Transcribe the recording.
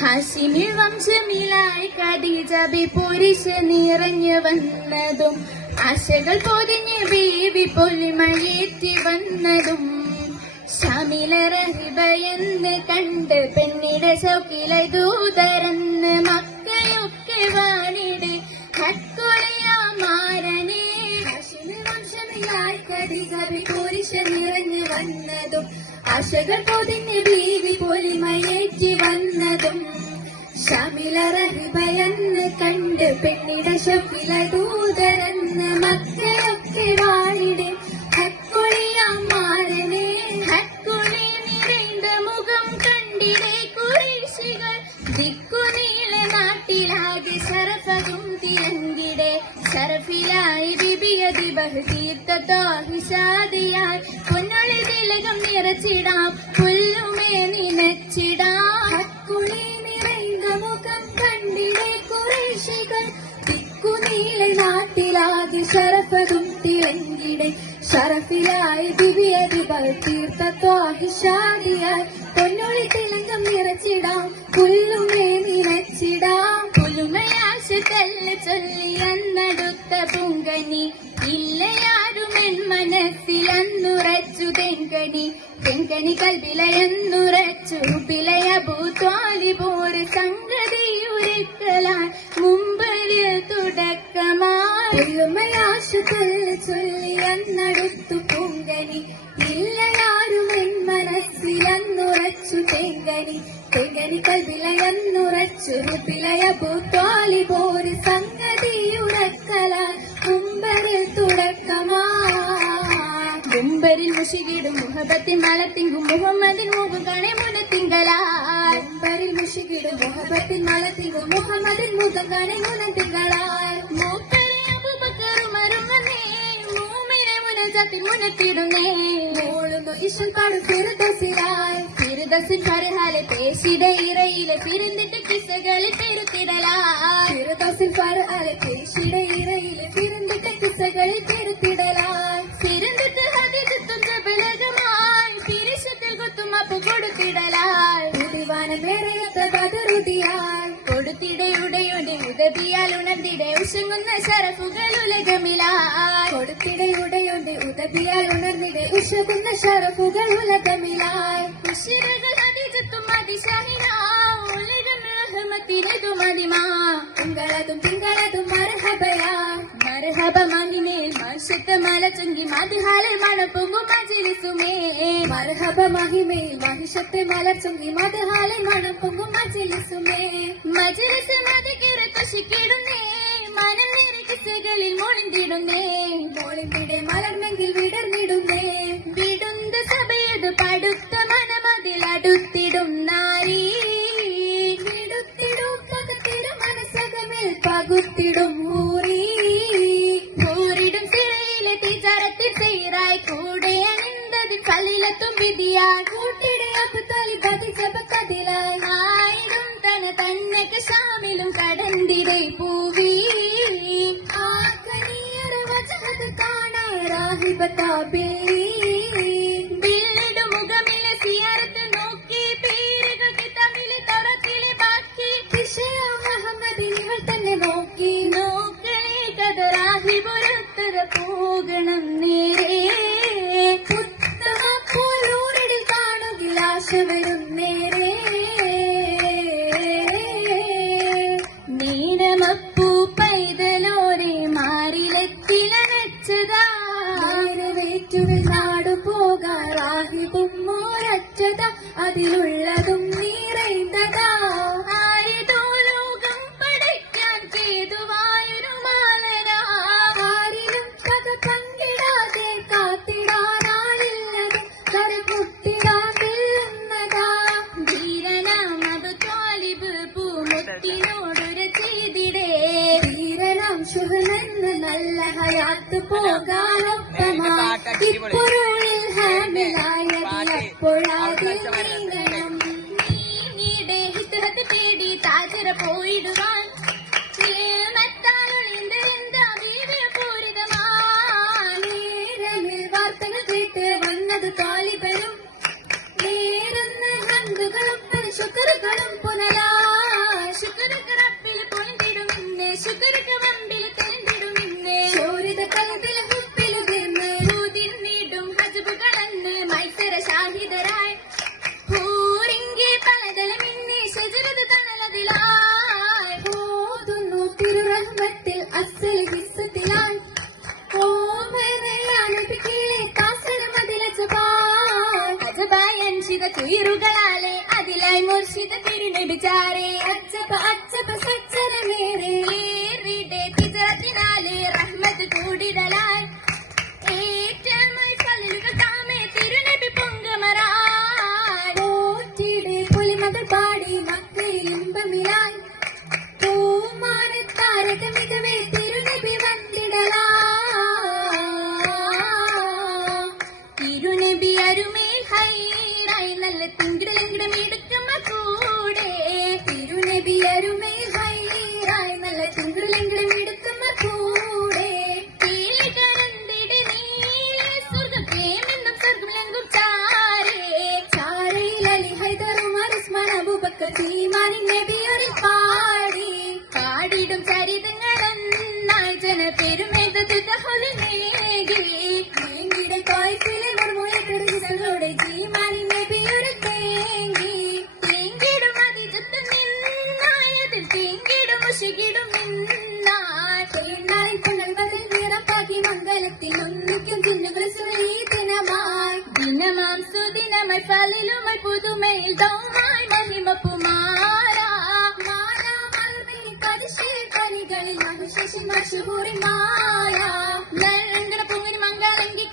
ഹാഷിമി വംശമിലായി കദീജബി പുരുഷ നിറഞ്ഞു വന്നതും ആശകൾ പൊതിഞ്ഞ് ബീവി പൊലിമയേറ്റി വന്നതും. ശമിലറഹിബയെന്ന് കണ്ട് പെണ്ണിടെ ശൗക്കിലെ ദൂതരെന്ന് മക്കയൊക്കെ വാണിടെ. ഹക്കുളിയാമാരനെ ഹാഷിമി വംശമിലായി കദീജബി പുരുഷ നിറഞ്ഞു വന്നതും ആശകൾ പൊതിഞ്ഞ് ബീവി പൊലിമയേറ്റി വന്നതും ഷമിലറഹിബയെന്ന് കണ്ട് പെണ്ണിട മക്കളൊക്കെ ശരഫിലായി ബിബിയതി ബഹുതീർത്തഹിഷാദിയായി പൊന്നൊളി തിലകം നിറച്ചിടാം പുല്ലുമേ നിനച്ചിടാം. ഹക്കുളി നിറൈந்த മുഖം കണ്ടിടെ കുറേശികൾ. ദിക്കുനീളെ നാട്ടിലാകെ ശരഫതും തിളങ്ങിടെ. ഷറഫിലായി ദിവ്യതി തീർത്ഥത്വാഹിഷാദിയായി പൊന്നൊളി തിലകം നിറച്ചിടാം പുല്ലുമേ നിറച്ചിടാം തല്ല് ചൊല്ലി അന്നടുത്ത പുങ്കനി. ഇല്ലയാരുമെൻ മനസ്സിലന്നുറച്ചു തെങ്കനി. തെങ്കനി കൽവിലയെന്നുറച്ചു പിളയ ഭൂത്വാലി പോര് സംഗതി ഉരുക്കലാൻ മുമ്പിൽ തല്ല് ചൊല്ലി അന്നടുത്തു പുങ്കനി. ഇല്ലയാരുമെൻ മനസ്സിലന്നുറച്ചു തെങ്കനി തെങ്കനി. കൽവിലയെന്നുറച്ചു പിളയ ഭൂത്വാലി പോര് സംഗതി കുമ്പരിൽ തുടക്കമാ. കുമ്പരിൽ മുഷികിടും മുഹബത്തിൻ മലത്തിങ്കും മുഹമ്മദിൻ മുഖം കാണെ മുനത്തിങ്കളാൽ മുമ്പരിൽ മുഷികിടും മുഹബത്തിൻ മലത്തിങ്കും മുഹമ്മദിൻ മുഖം കാണെ മുനത്തിങ്കളാൽ മുനജത്തിൽ മുനത്തിടുന്നേ മോളുന്നു ഇഷ്ടം പാടും ഫിറുദസിലായി ഫിറുദസിൻ പരഹാലെ പേശിടെ ഇറയിലെ പിരിന്തിട്ട് കിസകളിൽ പെരുത്തിടലായി ഫിറുദസിൻ പരഹാലെ പേശിടെ ഉണർന്നിടെ ഉഷങ്ങുന്ന ശരഫുകൾ ഉലകമിലായി കൊടുത്തിടയുടയുടെ ഉദതിയാൽ ഉണർന്നിടെ ഉഷകുന്ന ശരഫുകൾ ഉലകമിലായി ഉഷിരകൾ ഹദിജത്തും അതിശാഹിന. ഉലകം റഹ്മത്തിനതു മതിമാ തിങ്കളതും തിങ്കളതും മർഹബയാ. മർഹബ മഹിമേൽ മർഷത്ത് മല ചുങ്കി മതിഹാലിൽ മണപ്പൊങ്കും മജിലിസുമേ. മർഹബ മഹിമേൽ മഹിഷത്തെ മല ചുങ്കി മതിഹാലിൽ മണപ്പൊങ്ങും മജിലിസുമേ. മജിലിസ് മൊളിന്തിടുന്നേ മൊളിന്തിടെ മലർന്നെങ്കിൽ വിടർന്നിടുന്നേ. വിടുന്ന സഭയത് പടുത്ത മനമതിൽ അടുത്തിടും നാരീ. വിടുത്തിടും പകത്തിടും മനസ്സകമിൽ പകുത്തിടും ഊറി ഊരിടും തിരയിലെ തീചാരത്തിൽ തീരായി കൂടെ അണിന്തതിൽ കല്ലിലെത്തും വിധിയാൽ. കൂട്ടിടെ അപ്പത്തലി പതിച്ചപ്പതിലായി ആയിടും തന തന്നെ ഷാമിലും കടന്തിരെ പൂവി. കാണാറാഹിബത്താബേ ബില്ലിടു മുഖമിലെ സിയാറത്ത് നോക്കി പേരുകൾ കിതാബിലെ തറത്തിലെ ബാക്കി വിഷയം മുഹമ്മദിൽ ഇവൾ തന്നെ നോക്കി നോക്കേ കതറാഹി പുറത്തര പോകണം നേരെ ഉത്തമ പോലൂരിൽ കാണുകിൽ ആശ വരും നേരെ നീനമപ്പൂ പൈതലോരെ മാറിലെത്തിലനച്ചതാ. വേറ്റുവിൽ അതിലുള്ളതും ആരിതോ ലോകം പഠിക്കാൻ കേതുവായൊരു മാലരാ ആരിലും കഥ പങ്കിടാതെ കാത്തിടാനാളില്ലതും കരകുത്തിടാതില്ലെന്നതാ ധീരനാം അത് ത്വാലിബ് പൂമുട്ടിനോടൊരു ചെയ്തിടേ ധീരനാം ശുഭനെന്ന് നല്ല ഹയാത്ത് പോകാനൊപ്പമാ ഇപ്പൊരുളിൽ ഹാമിലായപ്പോഴാകെ பொழாது വിവാഹിതരായി ഹൂറിങ്കി പലതല മിന്നി ഷജരത് തണലതിലായി ഓതുന്നു തിരുറഹ്മത്തിൽ അസൽ ഹിസ്സത്തിലായി. ുയറുകളാലെ അതിലായി മുർഷിത തിരുനബിചാരേ അച്ചപ്പ അച്ചപ്പ te invite, புதுதினமாய் பல்லிலுமாய் புதுமையில் தௌமாய் மகிமப்புமாரா மாறா மலர்களில் பரிசு கனிகளில் மகிஷி மசூரி மாயா நலங்கட பொங்கின் மங்களங்கி